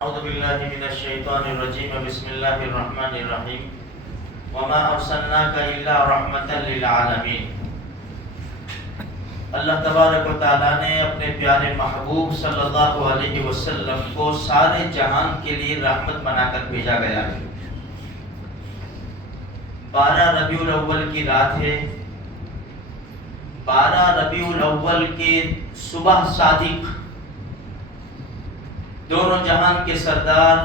اعوذ باللہ من الشیطان الرجیم بسم اللہ الرحمن الرحیم وما ارسلناک الا رحمتا للعالمین۔ اللہ تبارک و تعالیٰ نے اپنے پیارے محبوب صلی اللہ علیہ وسلم کو سارے جہان کے لیے رحمت بنا کر بھیجا گیا ہے۔ 12 ربیع الاول کی رات ہے۔ 12 ربیع الاول کے صبح صادق دونوں جہان کے سردار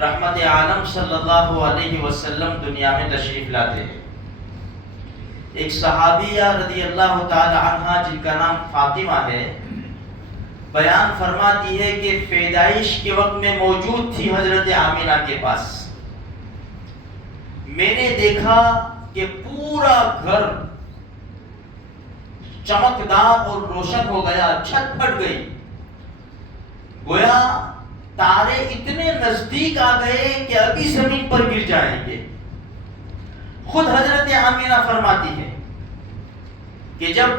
رحمت عالم صلی اللہ علیہ وسلم دنیا میں تشریف لاتے ہیں۔ ایک صحابیہ رضی اللہ تعالی عنہ جن کا نام فاطمہ ہے، بیان فرماتی ہے کہ پیدائش کے وقت میں موجود تھی حضرت آمینہ کے پاس۔ میں نے دیکھا کہ پورا گھر چمکدار اور روشن ہو گیا، چھت پھٹ گئی، گویا تارے اتنے نزدیک آ گئے کہ ابھی زمین پر گر جائیں گے۔ خود حضرت آمینہ فرماتی ہے کہ جب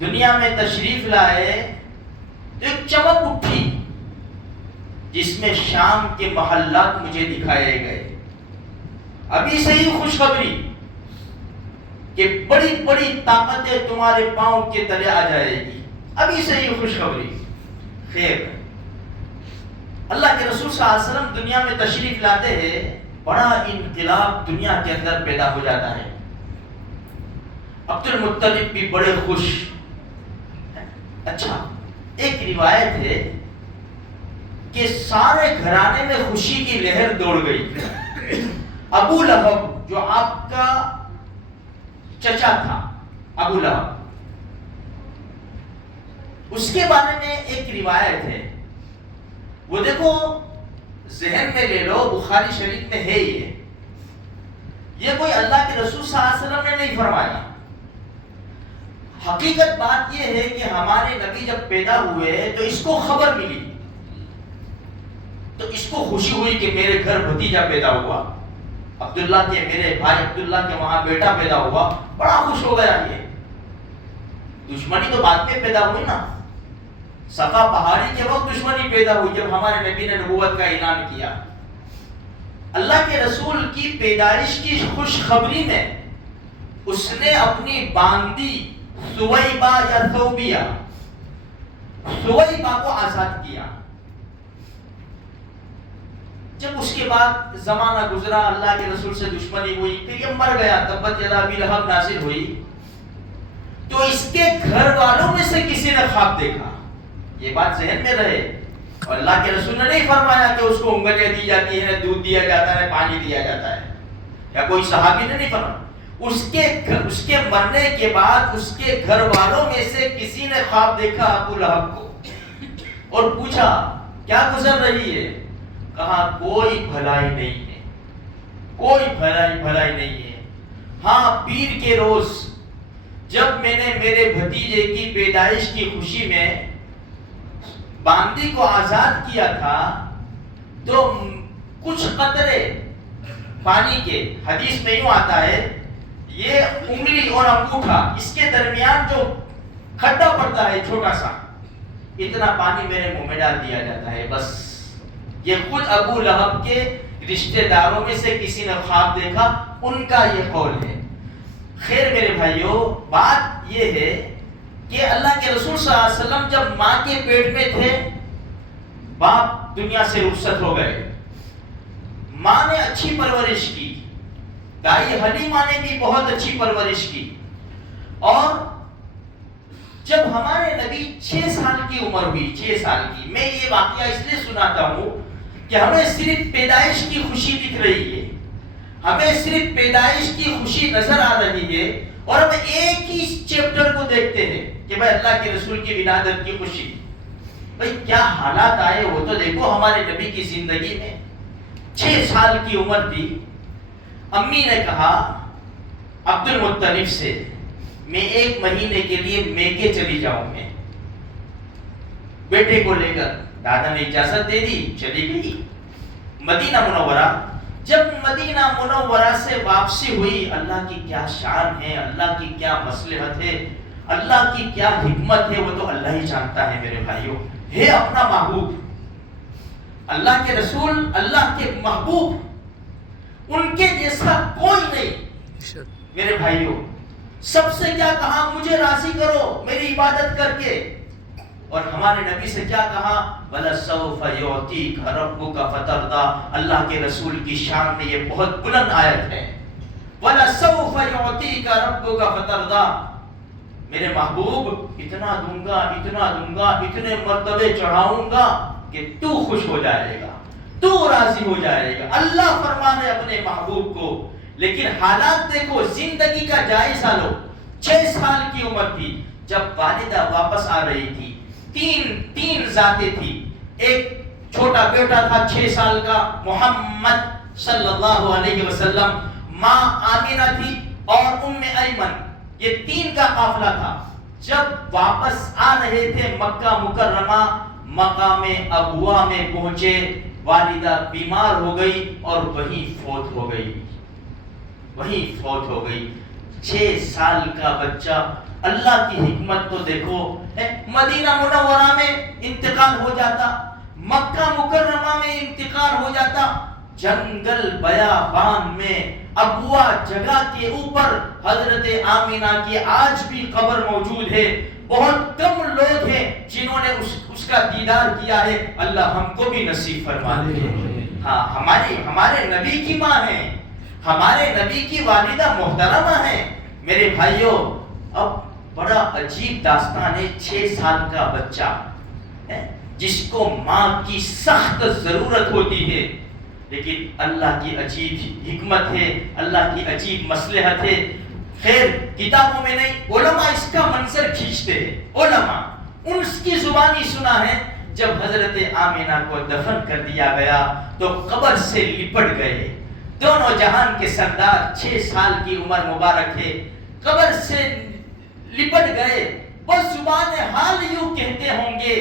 دنیا میں تشریف لائے تو ایک چمک اٹھی جس میں شام کے محلات مجھے دکھائے گئے۔ ابھی سے ہی خوشخبری کہ بڑی بڑی طاقتیں تمہارے پاؤں کے تلے آ جائے گی، ابھی سے ہی خوشخبری۔ خیر، اللہ کے رسول صلی اللہ علیہ وسلم دنیا میں تشریف لاتے ہیں، بڑا انقلاب دنیا کے اندر پیدا ہو جاتا ہے۔ عبد المطلب بھی بڑے خوش۔ اچھا، ایک روایت ہے کہ سارے گھرانے میں خوشی کی لہر دوڑ گئی۔ ابو لہب جو آپ کا چچا تھا، ابو لہب، اس کے بارے میں ایک روایت ہے، وہ دیکھو ذہن میں لے لو، بخاری شریف میں ہے یہ کوئی اللہ کے رسول صلی اللہ علیہ وسلم نے نہیں فرمایا۔ حقیقت بات یہ ہے کہ ہمارے نبی جب پیدا ہوئے تو اس کو خبر ملی، تو اس کو خوشی ہوئی کہ میرے گھر بھتیجا پیدا ہوا، عبداللہ کے، میرے بھائی عبداللہ کے وہاں بیٹا پیدا ہوا، بڑا خوش ہو گیا۔ یہ دشمنی تو بعد میں پیدا ہوئی نا، صفا پہاڑی کے وقت دشمنی پیدا ہوئی جب ہمارے نبی نے نبوت کا اعلان کیا۔ اللہ کے رسول کی پیدائش کی خوشخبری میں اس نے اپنی باندی سویبہ یا ثوبیہ، سویبہ کو آزاد کیا۔ جب اس کے بعد زمانہ گزرا، اللہ کے رسول سے دشمنی ہوئی، پھر یہ مر گیا، تبت یدا ابی لہب نازل ہوئی، تو اس کے گھر والوں میں سے کسی نے خواب دیکھا۔ یہ بات ذہن میں رہے، اور اللہ کے رسول نے نہیں فرمایا کہ اس کو انگلیاں دی جاتی ہیں، دودھ دیا جاتا ہے، پانی دیا جاتا ہے، یا کوئی صحابی نے نہیں فرمایا۔ اس کے مرنے کے بعد اس کے گھر والوں میں سے کسی نے خواب دیکھا ابو لہب کو، اور پوچھا کیا گزر رہی ہے؟ کہا کوئی بھلائی نہیں ہے، کوئی بھلائی نہیں ہے۔ ہاں، پیر کے روز جب میں نے میرے بھتیجے کی پیدائش کی خوشی میں باندی کو آزاد کیا تھا تو کچھ قطرے پانی کے، حدیث میں یوں آتا ہے، یہ انگلی اور انگوٹھا اس کے درمیان جو کھڈا پڑتا ہے چھوٹا سا، اتنا پانی میرے منہ میں ڈال دیا جاتا ہے، بس۔ یہ خود ابو لہب کے رشتہ داروں میں سے کسی نے خواب دیکھا، ان کا یہ قول ہے۔ خیر میرے بھائیوں، بات یہ ہے کہ اللہ کے رسول صلی اللہ علیہ وسلم جب ماں کے پیٹ میں تھے، باپ دنیا سے رخصت ہو گئے، ماں نے اچھی پرورش کی، دائی حلیمہ نے بھی بہت اچھی پرورش کی، اور جب ہمارے نبی 6 سال کی عمر ہوئی، 6 سال کی، میں یہ واقعہ اس لیے سناتا ہوں کہ ہمیں صرف پیدائش کی خوشی دکھ رہی ہے، ہمیں صرف پیدائش کی خوشی نظر آ رہی ہے، اور ہم ایک ہی چیپٹر کو دیکھتے ہیں کہ بھائی اللہ کے رسول کی ولادت کی خوشی۔ بھائی کیا حالات آئے وہ تو دیکھو ہمارے نبی کی زندگی میں۔ 6 سال کی عمر تھی، امی نے کہا عبد المطلب سے، میں 1 مہینے کے لیے میکے چلی جاؤں میں، بیٹے کو لے کر۔ دادا نے اجازت دے دی، چلی گئی مدینہ منورہ۔ جب مدینہ منورہ سے واپسی ہوئی، اللہ کی کیا شان ہے، اللہ کی کیا مصلحت ہے، اللہ کی کیا حکمت ہے، وہ تو اللہ ہی جانتا ہے میرے بھائیوں۔ ہے اپنا محبوب، اللہ کے رسول، اللہ کے محبوب، ان کے جیسا کوئی نہیں۔ میرے بھائیوں، سب سے کیا کہا؟ مجھے راضی کرو میری عبادت کر کے۔ اور ہمارے نبی سے کیا کہا؟ وَلَسَوْفَ يُعْطِيكَ رَبُّكَ فَتَرْضَىٰ۔ اللہ کے رسول کی شان میں یہ بہت بلند آیت ہے، وَلَسَوْفَ يُعْطِيكَ رَبُّكَ فَتَرْضَىٰ۔ میرے محبوب، اتنا دوں گا، اتنا دوں گا، اتنے مرتبے چڑھاؤں گا کہ تو خوش ہو جائے گا، تو راضی ہو جائے گا۔ اللہ فرما رہے اپنے محبوب کو۔ لیکن حالات دیکھو، زندگی کا جائزہ لو۔ 6 سال کی عمر تھی جب والدہ واپس آ رہی تھی۔ تین ذاتیں تھی، ایک چھوٹا بیٹا تھا 6 سال کا محمد صلی اللہ علیہ وسلم، ماں آمینہ تھی اور ایمن، یہ 3 کا قافلہ تھا۔ جب واپس آ رہے تھے مکہ مکرمہ، مقام ابوا میں پہنچے، والدہ بیمار ہو گئی اور وہیں فوت ہو گئی، وہیں فوت ہو گئی۔ 6 سال کا بچہ، اللہ کی حکمت تو دیکھو، مدینہ منورہ میں انتقال ہو جاتا، مکہ مکرمہ میں انتقال ہو جاتا، جنگل بیابان میں ابوا جگہ کے اوپر حضرت آمینہ کی آج بھی قبر موجود ہے۔ بہت کم لوگ ہیں جنہوں نے اس کا دیدار کیا ہے، اللہ ہم کو بھی نصیب فرما دے۔ ہاں، ہمارے نبی کی ماں ہے، ہمارے نبی کی والدہ محترمہ ہے۔ میرے بھائیوں، اب بڑا عجیب داستان ہے۔ 6 سال کا بچہ جس کو ماں کی سخت ضرورت ہوتی ہے، لیکن اللہ کی عجیب حکمت ہے، اللہ کی عجیب مصلحت ہے۔ خیر، کتابوں میں نہیں، علماء اس کا منظر کھینچتے ہیں۔ علماء اس کی زبانی سنا ہے، جب حضرت آمینہ کو دفن کر دیا گیا تو قبر سے لپٹ گئے۔ دونوں جہان کے سردار، 6 سال کی عمر مبارک ہے، قبر سے لپٹ گئے۔ بس زبان حال یوں کہتے ہوں گے،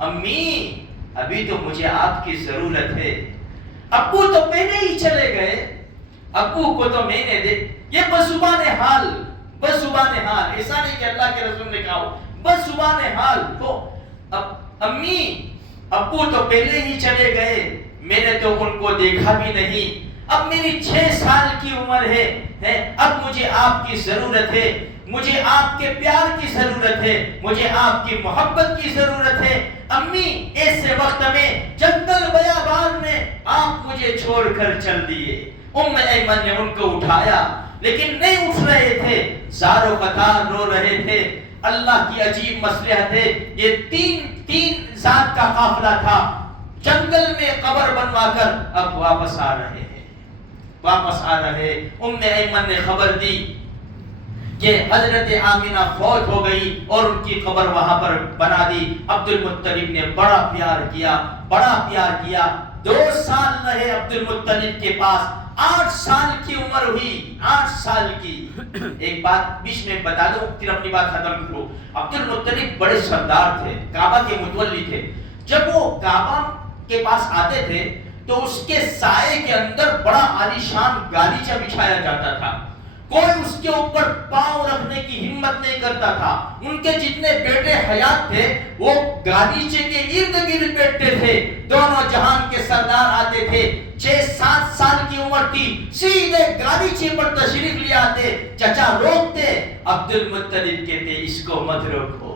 امی ابھی تو مجھے آپ کی ضرورت ہے، ابو تو پہلے ہی چلے گئے، ابو کو تو میں نے دے۔ یہ بس زبان حال، بس زبان حال، ایسا نہیں کہ اللہ کے رسول نے کہا ہو، بس زبان حال۔ تو امی ابو تو پہلے ہی چلے گئے، میں نے تو ان کو دیکھا بھی نہیں، اب میری 6 سال کی عمر ہے، اب مجھے آپ کی ضرورت ہے، مجھے آپ کے پیار کی ضرورت ہے، مجھے آپ کی محبت کی ضرورت ہے۔ امی، ایسے وقت میں جنگل بیابان میں آپ مجھے چھوڑ کر چل دیے۔ ایمن نے ان کو اٹھایا، لیکن نہیں اٹھ رہے تھے، زار و قطار رو رہے تھے۔ اللہ کی عجیب مصلحت ہے، یہ تین ذات کا قافلہ تھا، جنگل میں قبر بنوا کر اب واپس آ رہے ہیں، واپس آ رہے۔ ایمن نے خبر دی کہ حضرت آمینہ فوت ہو گئی اور ان کی قبر وہاں پر بنا دی۔ عبد المطلب نے بڑا پیار کیا، بڑا پیار کیا۔ 2 سال رہے عبد المطلب کے پاس، 8 سال کی عمر ہوئی، 8 سال کی۔ ایک بات بیچ میں بتا دوں پھر اپنی بات ختم کروں۔ عبد المطلب بڑے سردار تھے، کعبہ کے متولی تھے۔ جب وہ کعبہ کے پاس آتے تھے تو اس کے سائے کے اندر بڑا عالیشان گالیچہ بچھایا جاتا تھا، کوئی اس کے اوپر پاؤں رکھنے کی ہمت نہیں کرتا تھا۔ ان کے جتنے بیٹے حیات تھے وہ گالیچے کے ارد گرد بیٹھتے تھے۔ دونوں جہان کے سردار آتے تھے، 6-7 سال کی عمر تھی، سیدھے گالیچے پر تشریف لے آتے۔ چچا روکتے، عبد المطلب کہتے اس کو مت روکو،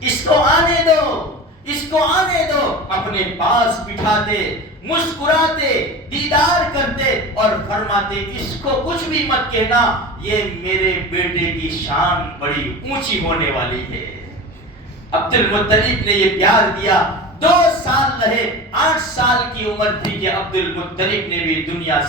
اس کو آنے دو، اس کو آنے دو۔ اپنے پاس بٹھاتے، مسکراتے، دیدار کرتے اور فرماتے اس کو کچھ بھی مت کہنا، یہ میرے بیٹے کی شان بڑی اونچی ہونے والی ہے۔ عبد المطلب نے یہ پیار دیا، 2 سال رہے، 8 سال کی عمر تھی کہ عبد المطلب نے بھی دنیا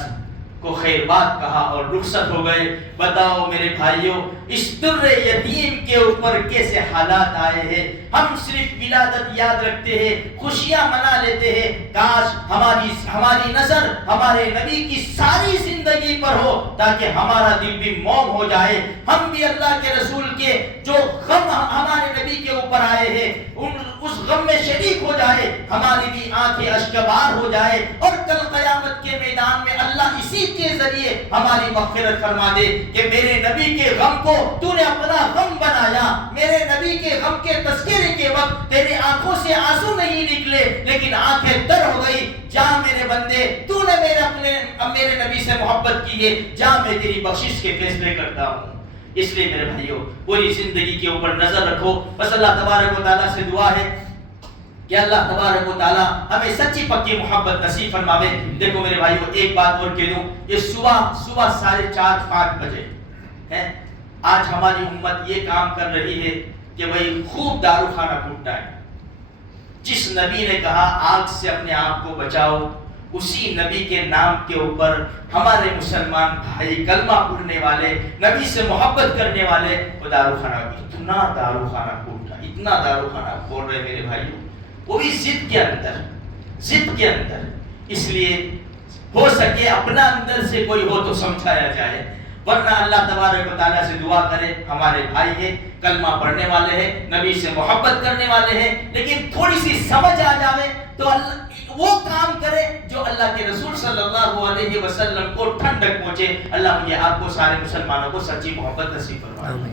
کو خیر بات کہا اور رخصت ہو گئے۔ بتاؤ میرے بھائیوں، اس در یتیم کے اوپر کیسے حالات آئے ہیں۔ ہم صرف ولادت یاد رکھتے ہیں، خوشیاں منا لیتے ہیں، کاش ہماری نظر ہمارے نبی کی ساری زندگی پر ہو تاکہ ہمارا دل بھی موم ہو جائے، ہم بھی اللہ کے رسول کے جو غم ہمارے نبی کے اوپر آئے ہیں اس غم میں شریک ہو جائے، ہماری بھی آنکھیں اشکبار ہو جائے اور کل قیامت کے کے میدان میں اللہ اسی کے ذریعے ہماری مغفرت فرما دے کہ میرے نبی کے غم کو تو نے اپنا غم بنایا، میرے نبی کے غم کے تذکرے کے وقت تیری آنکھوں سے آنسو نہیں نکلے لیکن آنکھیں تر ہو گئی، جا میرے بندے تو نے میرے نبی سے محبت کی ہے، جا میں تیری بخشش کے فیصلے کرتا ہوں۔ اس لیے میرے بھائیوں پوری زندگی کے اوپر نظر رکھو، بس اللہ تبارک و تعالیٰ سے دعا ہے کہ اللہ تبارک و تعالیٰ ہمیں سچی پکی محبت نصیب فرماوے۔ دیکھو میرے بھائیوں ایک بات اور کہہ دوں، یہ صبح 4:30-5 بجے ہے، آج ہماری امت یہ کام کر رہی ہے کہ بھئی خوب دارو خانہ کوٹتا ہے۔ جس نبی نے کہا آگ سے اپنے آپ کو بچاؤ، اسی نبی کے نام کے اوپر ہمارے مسلمان بھائی کلمہ پڑھنے والے، نبی سے محبت کرنے والے، وہ دارو خانہ، اتنا دارو خانہ کھولتا، اتنا دارو خانہ کھول رہے میرے بھائیوں، وہ بھی ضد کے اندر۔ اس لیے ہو سکے اپنا اندر سے کوئی ہو تو سمجھایا جائے، ورنہ اللہ تبارک و تعالیٰ سے دعا کرے، ہمارے بھائی ہیں، کلمہ پڑھنے والے ہیں، نبی سے محبت کرنے والے ہیں، لیکن تھوڑی سی سمجھ آ جاوے تو وہ کام کرے جو اللہ کے رسول صلی اللہ علیہ وسلم کو ٹھنڈک پہنچے۔ اللہ مجھے آپ کو سارے مسلمانوں کو سچی محبت نصیب فرمائے۔